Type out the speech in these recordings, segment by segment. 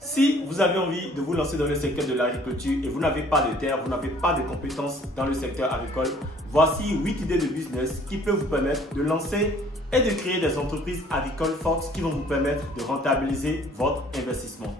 Si vous avez envie de vous lancer dans le secteur de l'agriculture et vous n'avez pas de terre, vous n'avez pas de compétences dans le secteur agricole, voici 8 idées de business qui peuvent vous permettre de lancer et de créer des entreprises agricoles fortes qui vont vous permettre de rentabiliser votre investissement.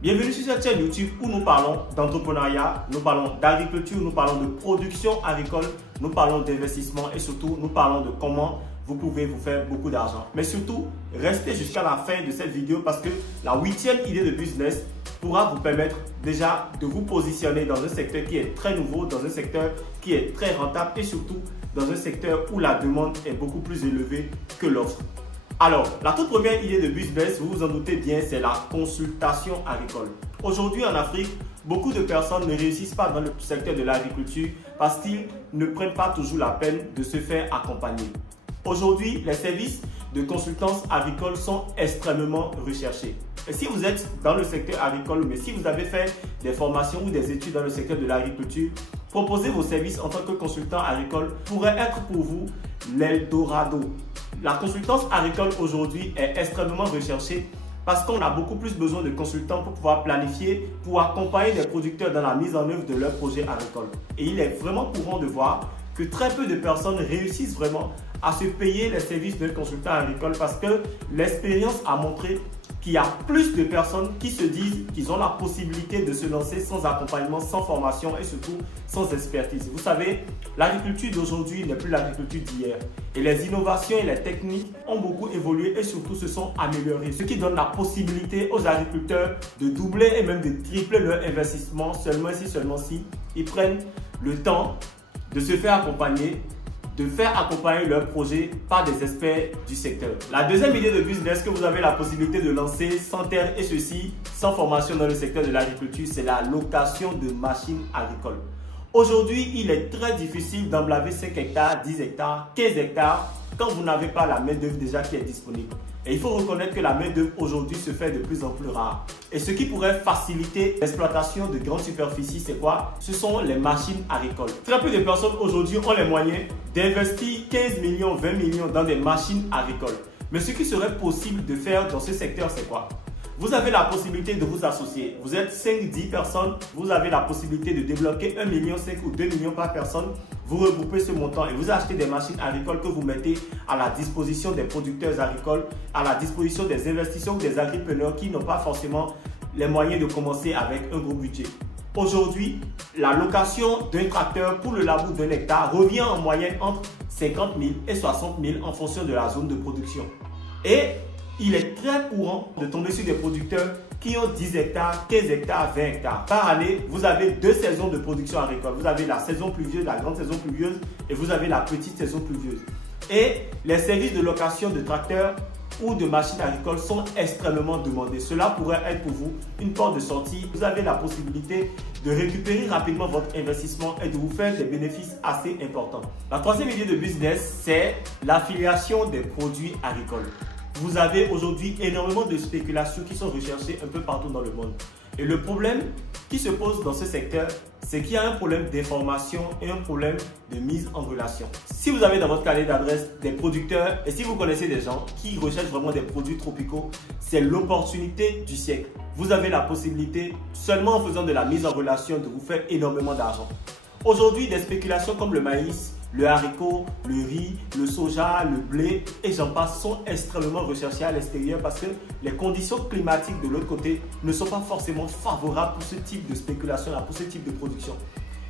Bienvenue sur cette chaîne YouTube où nous parlons d'entrepreneuriat, nous parlons d'agriculture, nous parlons de production agricole, nous parlons d'investissement et surtout nous parlons de comment vous pouvez vous faire beaucoup d'argent. Mais surtout, restez jusqu'à la fin de cette vidéo parce que la 8e idée de business pourra vous permettre déjà de vous positionner dans un secteur qui est très nouveau, dans un secteur qui est très rentable et surtout dans un secteur où la demande est beaucoup plus élevée que l'offre. Alors, la toute première idée de business, vous vous en doutez bien, c'est la consultation agricole. Aujourd'hui en Afrique, beaucoup de personnes ne réussissent pas dans le secteur de l'agriculture parce qu'ils ne prennent pas toujours la peine de se faire accompagner. Aujourd'hui, les services de consultance agricole sont extrêmement recherchés. Et si vous êtes dans le secteur agricole, mais si vous avez fait des formations ou des études dans le secteur de l'agriculture, proposer vos services en tant que consultant agricole pourrait être pour vous l'Eldorado. La consultance agricole aujourd'hui est extrêmement recherchée parce qu'on a beaucoup plus besoin de consultants pour pouvoir planifier, pour accompagner les producteurs dans la mise en œuvre de leurs projets agricoles. Et il est vraiment courant de voir que très peu de personnes réussissent vraiment à se payer les services d'un consultant agricole parce que l'expérience a montré qu'il y a plus de personnes qui se disent qu'ils ont la possibilité de se lancer sans accompagnement, sans formation et surtout sans expertise. Vous savez, l'agriculture d'aujourd'hui n'est plus l'agriculture d'hier. Et les innovations et les techniques ont beaucoup évolué et surtout se sont améliorées. Ce qui donne la possibilité aux agriculteurs de doubler et même de tripler leur investissement seulement si ils prennent le temps de se faire accompagner, de faire accompagner leurs projets par des experts du secteur. La deuxième idée de business que vous avez la possibilité de lancer sans terre et ceci sans formation dans le secteur de l'agriculture, c'est la location de machines agricoles. Aujourd'hui, il est très difficile d'emblaver 5 hectares, 10 hectares, 15 hectares quand vous n'avez pas la main-d'œuvre déjà qui est disponible. Et il faut reconnaître que la main-d'œuvre aujourd'hui se fait de plus en plus rare. Et ce qui pourrait faciliter l'exploitation de grandes superficies, c'est quoi? Ce sont les machines agricoles. Très peu de personnes aujourd'hui ont les moyens d'investir 15 millions, 20 millions dans des machines agricoles. Mais ce qui serait possible de faire dans ce secteur, c'est quoi? Vous avez la possibilité de vous associer. Vous êtes 5-10 personnes, vous avez la possibilité de débloquer 1,5 million ou 2 millions par personne. Vous regroupez ce montant et vous achetez des machines agricoles que vous mettez à la disposition des producteurs agricoles, à la disposition des investisseurs ou des agripreneurs qui n'ont pas forcément les moyens de commencer avec un gros budget. Aujourd'hui, la location d'un tracteur pour le labour d'un hectare revient en moyenne entre 50 000 et 60 000 en fonction de la zone de production. Et il est très courant de tomber sur des producteurs qui ont 10 hectares, 15 hectares, 20 hectares. Par année, vous avez 2 saisons de production agricole. Vous avez la saison pluvieuse, la grande saison pluvieuse et vous avez la petite saison pluvieuse. Et les services de location de tracteurs ou de machines agricoles sont extrêmement demandés. Cela pourrait être pour vous une porte de sortie. Vous avez la possibilité de récupérer rapidement votre investissement et de vous faire des bénéfices assez importants. La troisième idée de business, c'est l'affiliation des produits agricoles. Vous avez aujourd'hui énormément de spéculations qui sont recherchées un peu partout dans le monde. Et le problème qui se pose dans ce secteur, c'est qu'il y a un problème d'information et un problème de mise en relation. Si vous avez dans votre carnet d'adresse des producteurs et si vous connaissez des gens qui recherchent vraiment des produits tropicaux, c'est l'opportunité du siècle. Vous avez la possibilité, seulement en faisant de la mise en relation, de vous faire énormément d'argent. Aujourd'hui, des spéculations comme le maïs, le haricot, le riz, le soja, le blé et j'en passe sont extrêmement recherchés à l'extérieur parce que les conditions climatiques de l'autre côté ne sont pas forcément favorables pour ce type de spéculation, pour ce type de production.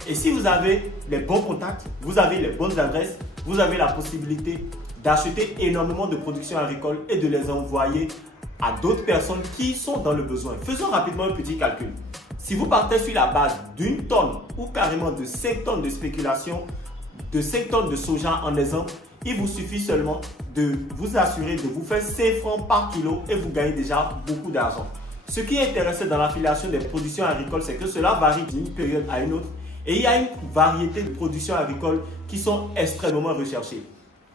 Et si vous avez les bons contacts, vous avez les bonnes adresses, vous avez la possibilité d'acheter énormément de productions agricoles et de les envoyer à d'autres personnes qui sont dans le besoin. Faisons rapidement un petit calcul. Si vous partez sur la base d'une tonne ou carrément de 5 tonnes de spéculation, de 5 tonnes de soja en exemple, il vous suffit seulement de vous assurer de vous faire 5 francs par kilo et vous gagnez déjà beaucoup d'argent. Ce qui est intéressant dans l'affiliation des productions agricoles, c'est que cela varie d'une période à une autre et il y a une variété de productions agricoles qui sont extrêmement recherchées.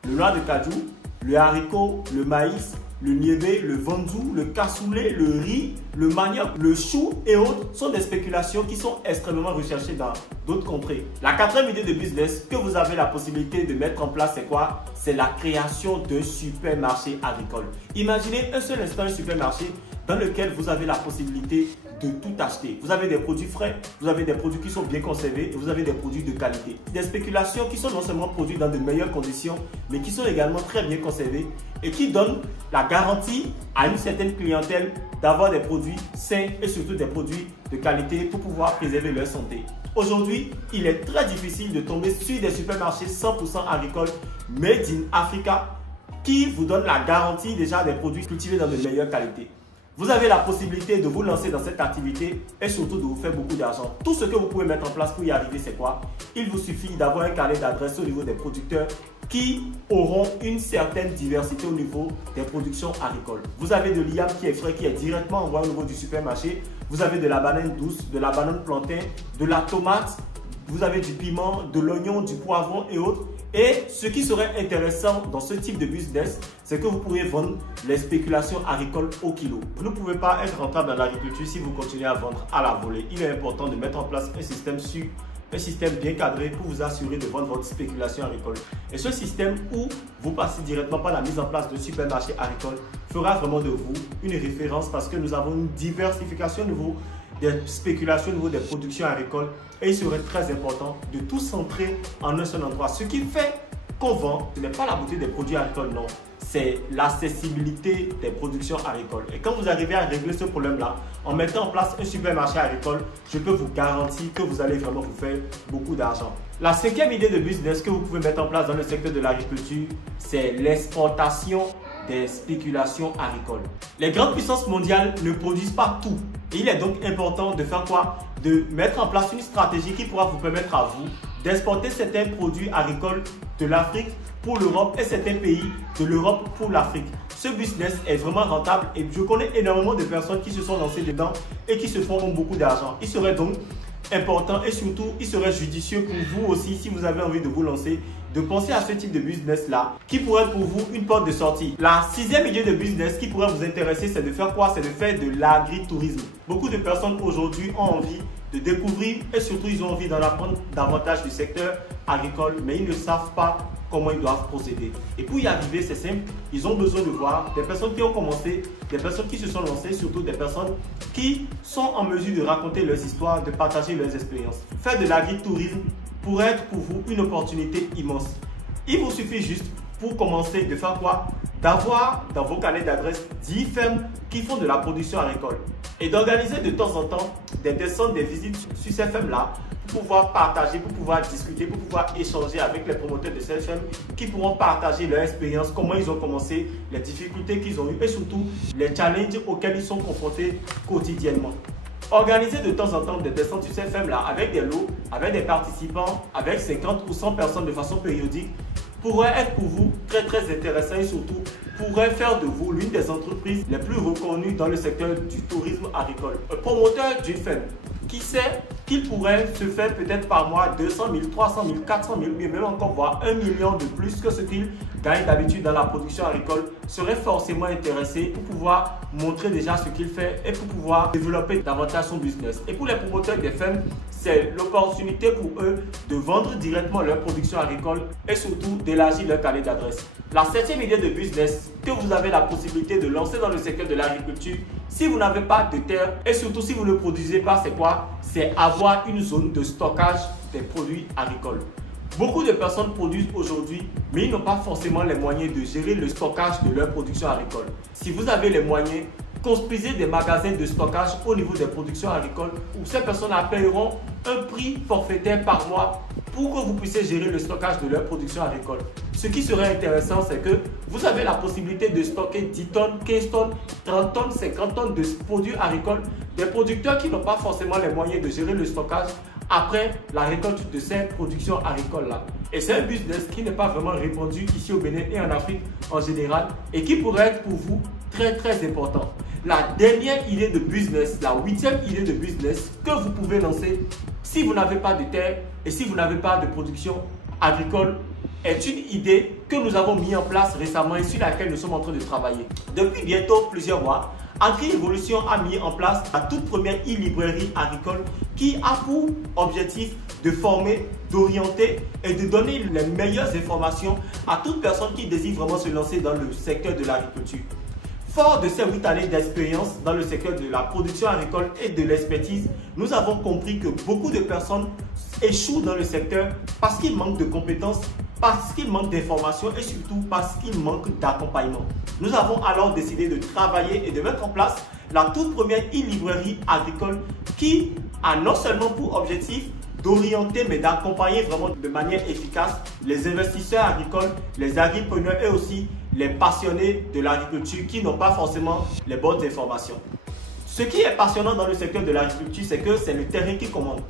Le noix de cajou, le haricot, le maïs, le niébé, le vandou, le cassoulet, le riz, le manioc, le chou et autres sont des spéculations qui sont extrêmement recherchées dans d'autres contrées. La quatrième idée de business que vous avez la possibilité de mettre en place, c'est quoi? C'est la création d'un supermarché agricole. Imaginez un seul instant un supermarché dans lequel vous avez la possibilité de tout acheter. Vous avez des produits frais, vous avez des produits qui sont bien conservés et vous avez des produits de qualité. Des spéculations qui sont non seulement produites dans de meilleures conditions, mais qui sont également très bien conservées et qui donnent la garantie à une certaine clientèle d'avoir des produits sains et surtout des produits de qualité pour pouvoir préserver leur santé. Aujourd'hui, il est très difficile de tomber sur des supermarchés 100% agricoles made in Africa qui vous donnent la garantie déjà des produits cultivés dans de meilleures qualités. Vous avez la possibilité de vous lancer dans cette activité et surtout de vous faire beaucoup d'argent. Tout ce que vous pouvez mettre en place pour y arriver, c'est quoi? Il vous suffit d'avoir un carnet d'adresses au niveau des producteurs qui auront une certaine diversité au niveau des productions agricoles. Vous avez de l'iam qui est frais, qui est directement envoyé au niveau du supermarché. Vous avez de la banane douce, de la banane plantain, de la tomate, vous avez du piment, de l'oignon, du poivron et autres. Et ce qui serait intéressant dans ce type de business, c'est que vous pourriez vendre les spéculations agricoles au kilo. Vous ne pouvez pas être rentable dans l'agriculture si vous continuez à vendre à la volée. Il est important de mettre en place un système sûr, un système bien cadré pour vous assurer de vendre votre spéculation agricole. Et ce système où vous passez directement par la mise en place de supermarchés agricoles fera vraiment de vous une référence parce que nous avons une diversification au niveau des spéculations, au niveau des productions agricoles. Et il serait très important de tout centrer en un seul endroit. Ce qui fait qu'on vend, ce n'est pas la beauté des produits agricoles, non. C'est l'accessibilité des productions agricoles. Et quand vous arrivez à régler ce problème-là, en mettant en place un supermarché agricole, je peux vous garantir que vous allez vraiment vous faire beaucoup d'argent. La cinquième idée de business que vous pouvez mettre en place dans le secteur de l'agriculture, c'est l'exportation des spéculations agricoles. Les grandes puissances mondiales ne produisent pas tout. Et il est donc important de faire quoi? De mettre en place une stratégie qui pourra vous permettre à vous d'exporter certains produits agricoles de l'Afrique pour l'Europe et certains pays de l'Europe pour l'Afrique. Ce business est vraiment rentable et je connais énormément de personnes qui se sont lancées dedans et qui se font beaucoup d'argent. Il serait donc important et surtout, il serait judicieux pour vous aussi, si vous avez envie de vous lancer, de penser à ce type de business-là qui pourrait être pour vous une porte de sortie. La sixième idée de business qui pourrait vous intéresser, c'est de faire quoi? C'est de faire de l'agritourisme. Beaucoup de personnes aujourd'hui ont envie de découvrir et surtout ils ont envie d'en apprendre davantage du secteur agricole, mais ils ne savent pas comment ils doivent procéder. Et pour y arriver, c'est simple, ils ont besoin de voir des personnes qui ont commencé, des personnes qui se sont lancées, surtout des personnes qui sont en mesure de raconter leurs histoires, de partager leurs expériences. Faire de l'agritourisme pourrait être pour vous une opportunité immense. Il vous suffit juste pour commencer de faire quoi? D'avoir dans vos carnets d'adresses 10 fermes qui font de la production agricole et d'organiser de temps en temps des descentes, des visites sur ces fermes-là pour pouvoir partager, pour pouvoir discuter, pour pouvoir échanger avec les promoteurs de ces fermes qui pourront partager leur expérience, comment ils ont commencé, les difficultés qu'ils ont eues et surtout les challenges auxquels ils sont confrontés quotidiennement. Organisez de temps en temps des descentes sur ces fermes-là avec des lots, avec des participants, avec 50 ou 100 personnes de façon périodique pourrait être pour vous très intéressant et surtout pourrait faire de vous l'une des entreprises les plus reconnues dans le secteur du tourisme agricole. Un promoteur d'une ferme qui sait qu'il pourrait se faire peut-être par mois 200 000, 300 000, 400 000, mais même encore voire 1 million de plus que ce qu'il gagne d'habitude dans la production agricole serait forcément intéressé pour pouvoir montrer déjà ce qu'il fait et pour pouvoir développer davantage son business. Et pour les promoteurs des fermes, c'est l'opportunité pour eux de vendre directement leur production agricole et surtout d'élargir leur carnet d'adresses. La septième idée de business que vous avez la possibilité de lancer dans le secteur de l'agriculture, si vous n'avez pas de terre et surtout si vous ne produisez pas, c'est quoi? C'est avoir une zone de stockage des produits agricoles. Beaucoup de personnes produisent aujourd'hui, mais ils n'ont pas forcément les moyens de gérer le stockage de leur production agricole. Si vous avez les moyens, construisez des magasins de stockage au niveau des productions agricoles où ces personnes paieront un prix forfaitaire par mois pour que vous puissiez gérer le stockage de leur production agricole. Ce qui serait intéressant, c'est que vous avez la possibilité de stocker 10 tonnes, 15 tonnes, 30 tonnes, 50 tonnes de produits agricoles. Des producteurs qui n'ont pas forcément les moyens de gérer le stockage après la récolte de ces productions agricoles-là. Et c'est un business qui n'est pas vraiment répandu ici au Bénin et en Afrique en général et qui pourrait être pour vous très important. La dernière idée de business, la huitième idée de business que vous pouvez lancer si vous n'avez pas de terre et si vous n'avez pas de production agricole est une idée que nous avons mis en place récemment et sur laquelle nous sommes en train de travailler. Depuis bientôt plusieurs mois, Agri-Evolution a mis en place la toute première e-librairie agricole qui a pour objectif de former, d'orienter et de donner les meilleures informations à toute personne qui désire vraiment se lancer dans le secteur de l'agriculture. Fort de ces 8 années d'expérience dans le secteur de la production agricole et de l'expertise, nous avons compris que beaucoup de personnes échouent dans le secteur parce qu'ils manquent de compétences, parce qu'ils manquent d'informations et surtout parce qu'ils manquent d'accompagnement. Nous avons alors décidé de travailler et de mettre en place la toute première e-librairie agricole qui a non seulement pour objectif d'orienter mais d'accompagner vraiment de manière efficace les investisseurs agricoles, les agripreneurs et aussi les passionnés de l'agriculture qui n'ont pas forcément les bonnes informations. Ce qui est passionnant dans le secteur de l'agriculture, c'est que c'est le terrain qui commande.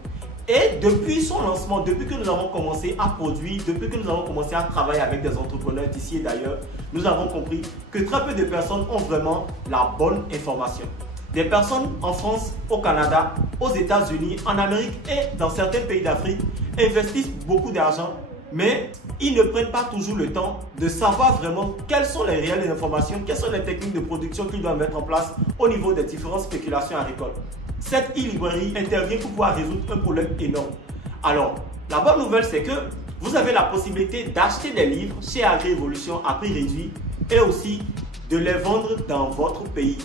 Et depuis son lancement, depuis que nous avons commencé à produire, depuis que nous avons commencé à travailler avec des entrepreneurs d'ici et d'ailleurs, nous avons compris que très peu de personnes ont vraiment la bonne information. Des personnes en France, au Canada, aux États-Unis, en Amérique et dans certains pays d'Afrique investissent beaucoup d'argent, mais ils ne prennent pas toujours le temps de savoir vraiment quelles sont les réelles informations, quelles sont les techniques de production qu'ils doivent mettre en place au niveau des différentes spéculations agricoles. Cette e-librairie intervient pour pouvoir résoudre un problème énorme. Alors, la bonne nouvelle, c'est que vous avez la possibilité d'acheter des livres chez AgriEvolution à prix réduit et aussi de les vendre dans votre pays.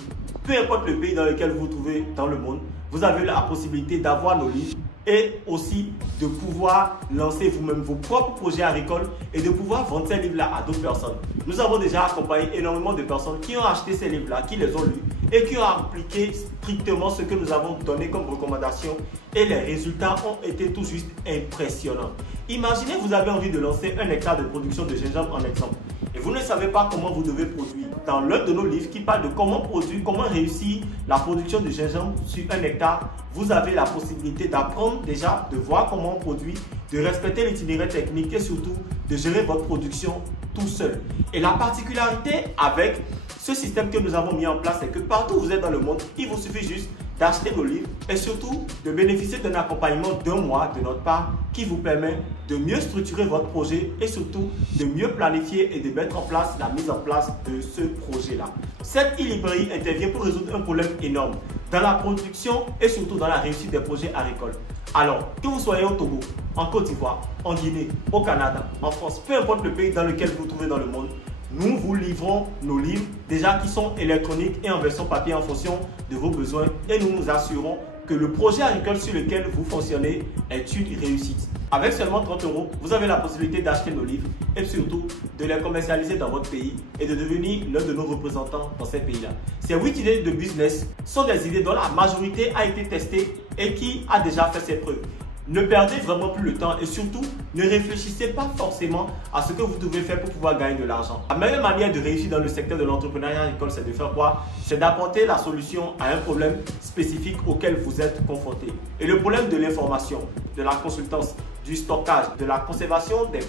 Peu importe le pays dans lequel vous vous trouvez dans le monde, vous avez la possibilité d'avoir nos livres et aussi de pouvoir lancer vous-même vos propres projets agricoles et de pouvoir vendre ces livres-là à d'autres personnes. Nous avons déjà accompagné énormément de personnes qui ont acheté ces livres-là, qui les ont lus et qui ont appliqué strictement ce que nous avons donné comme recommandation et les résultats ont été tout juste impressionnants. Imaginez, vous avez envie de lancer 1 hectare de production de gingembre en exemple et vous ne savez pas comment vous devez produire. Dans l'un de nos livres qui parle de comment produire, comment réussir la production de gingembre sur 1 hectare, vous avez la possibilité d'apprendre déjà, de voir comment on produit, de respecter l'itinéraire technique et surtout de gérer votre production tout seul. Et la particularité avec ce système que nous avons mis en place, c'est que partout où vous êtes dans le monde, il vous suffit juste d'acheter nos livres et surtout de bénéficier d'un accompagnement d'1 mois de notre part qui vous permet de mieux structurer votre projet et surtout de mieux planifier et de mettre en place la mise en place de ce projet-là. Cette e-librairie intervient pour résoudre un problème énorme dans la production et surtout dans la réussite des projets agricoles. Alors, que vous soyez au Togo, en Côte d'Ivoire, en Guinée, au Canada, en France, peu importe le pays dans lequel vous vous trouvez dans le monde, nous vous livrons nos livres déjà qui sont électroniques et en version papier en fonction de vos besoins et nous nous assurons que le projet agricole sur lequel vous fonctionnez est une réussite. Avec seulement 30 €, vous avez la possibilité d'acheter nos livres et surtout de les commercialiser dans votre pays et de devenir l'un de nos représentants dans ces pays-là. Ces 8 idées de business sont des idées dont la majorité a été testée et qui a déjà fait ses preuves. Ne perdez vraiment plus le temps et surtout, ne réfléchissez pas forcément à ce que vous devez faire pour pouvoir gagner de l'argent. La meilleure manière de réussir dans le secteur de l'entrepreneuriat agricole, c'est de faire quoi? C'est d'apporter la solution à un problème spécifique auquel vous êtes confronté. Et le problème de l'information, de la consultance, du stockage, de la conservation des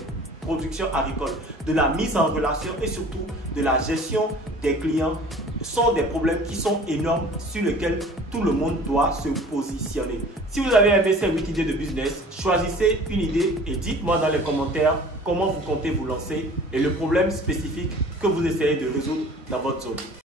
productions agricoles, de la mise en relation et surtout de la gestion des clients sont des problèmes qui sont énormes sur lesquels tout le monde doit se positionner. Si vous avez aimé ces 8 idées de business, choisissez une idée et dites-moi dans les commentaires comment vous comptez vous lancer et le problème spécifique que vous essayez de résoudre dans votre zone.